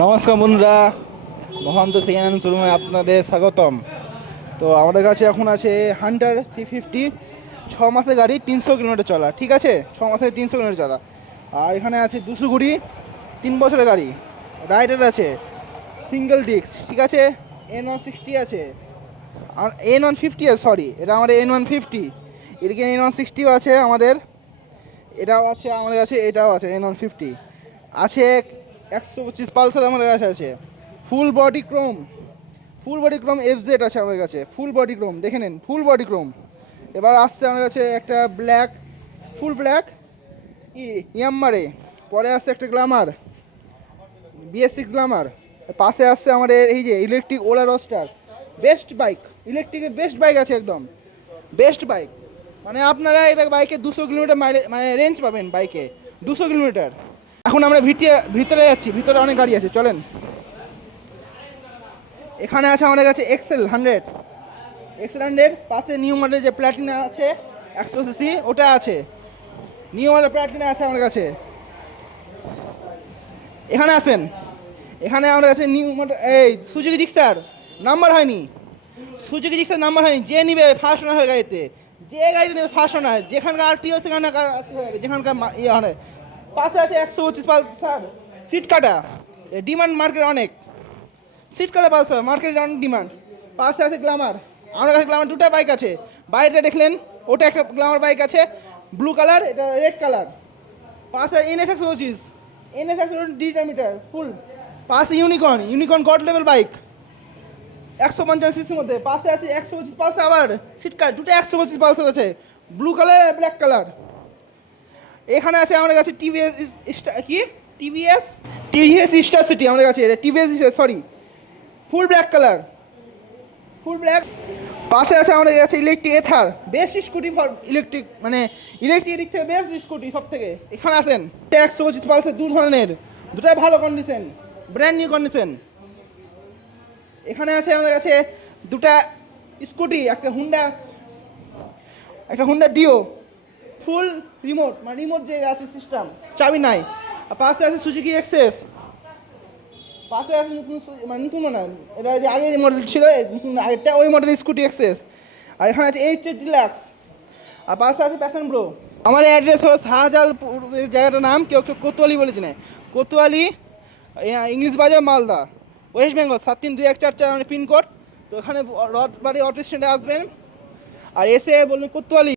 নমস্কার বন্ধুরা, মহান্ত second hand শোরুমে আপনাদের স্বাগতম। তো আমাদের কাছে এখন আছে হান্টার 350, 6 মাসের গাড়ি, 300 কিলোমিটার চলা। ঠিক আছে, 6 মাসে 300 কিলোমিটার চলা। আর এখানে আছে 220, 3 বছরের গাড়ি। রাইডার আছে, সিঙ্গেল ডিস্ক। ঠিক আছে, N160 আছে, আর N150 আছে, সরি, এটা আমাদের N150। এদিকে N160 আছে আমাদের, এটাও আছে আমাদের কাছে, এটাও আছে N150 আছে। 125 পালসার আমাদের কাছে আছে, full body Chrome. Full body Chrome FZ আছে আমাদের কাছে, ফুল বডি ক্রোম, দেখে নেন, ফুল বডি ক্রোম। এবার আসছে আমাদের কাছে একটা ব্ল্যাক, ফুল ব্ল্যাক ইয়াম্মারে। পরে আসছে একটা গ্ল্যামার, BS6 গ্ল্যামার। পাশে আসছে আমাদের এই যে electric Ola roadster, best bike, ইলেকট্রিকের বেস্ট বাইক আছে, একদম বেস্ট বাইক। মানে আপনারা এটা বাইকে 200 কিলোমিটার মাইলেজ, মানে রেঞ্জ পাবেন বাইকে 200 কিলোমিটার। এখন আমরা ভিতরে যাচ্ছি, ভিতরে অনেক গাড়ি আছে, চলেন। এখানে আছে আমাদের কাছে XL100। পাশে নিউ মডেল যে প্ল্যাটিনা আছে 100 cc, ওটা আছে। নিউ মডেল প্ল্যাটিনা আছে আমাদের কাছে। এখানে আসেন, এখানে আমাদের কাছে নিউ মডেল এই সুজুকি জিক্সার নাম্বার হয়নি, সুজুকি জিক্সার নাম্বার হয়নি। যে নিবে ফার্স্ট ওনার হয়ে গাড়িতে, যে গাড়িতে নেবে ফার্স্ট ওনার, যেখানকার RTO সেখানে হয়ে যাবে, যেখানকার ইয়ে হয়। পাশে আছে 125 পালসার, সিট কাটা, ডিমান্ড মার্কেট অনেক। সিট কাটা পালসার মার্কেটে অনেক ডিমান্ড। পাশে আছে গ্ল্যামার, আমার কাছে গ্ল্যামার দুটো বাইক আছে। বাইরে দেখলেন ওটা একটা গ্ল্যামার বাইক আছে, ব্লু কালার, এটা রেড কালার। পাশে NS125 ডিজিটাল মিটার ফুল। পাশে ইউনিকর্ন গড লেভেল বাইক 150 সিসির মধ্যে। পাশে আছে 125 পালসার, আবার সিট কাট দুটো 125 পালসার আছে, ব্লু কালার আর ব্ল্যাক কালার। এখানে আছে আমাদের কাছে টিভিএস স্টার সিটি আমাদের কাছে, TVS, sorry, full black colour, full black. পাশে আছে আমাদের কাছে electric Ather, best scooty for electric, মানে ইলেকট্রিক দিক থেকে বেস্ট স্কুটি সব থেকে। এখানে আছেন 125 পালসার, দু ধরনের, দুটাই ভালো কন্ডিশন, ব্র্যান্ড নিউ কন্ডিশন। এখানে আছে আমাদের কাছে দুটা স্কুটি, একটা হুন্ডা ডিও, ফুল রিমোট, মানে রিমোট যে আছে সিস্টেম, চাবি নাই। আর পাশে আছে সুজুকি এক্সেস। পাশে আছে নতুন, মানে নতুন না, এটা যে আগে যে মডেল ছিল নতুন, আগেরটা ওই মডেলের স্কুটি এক্সেস। আর এখানে আছে HS ডিলাক্স। আর পাশে আছে প্যাশন ব্রো। আমার অ্যাড্রেস হলো শাহজালালপুর, জায়গাটার নাম কেউ কেউ কোতোয়ালি বলেছে না, কোতোয়ালি, ইংলিশ বাজার, মালদা, ওয়েস্ট বেঙ্গল 732144 মানে পিনকোড। তো এখানে রথবাড়ি অটো স্ট্যান্ডে আসবেন, আর এসে বলবেন কোতোয়ালি।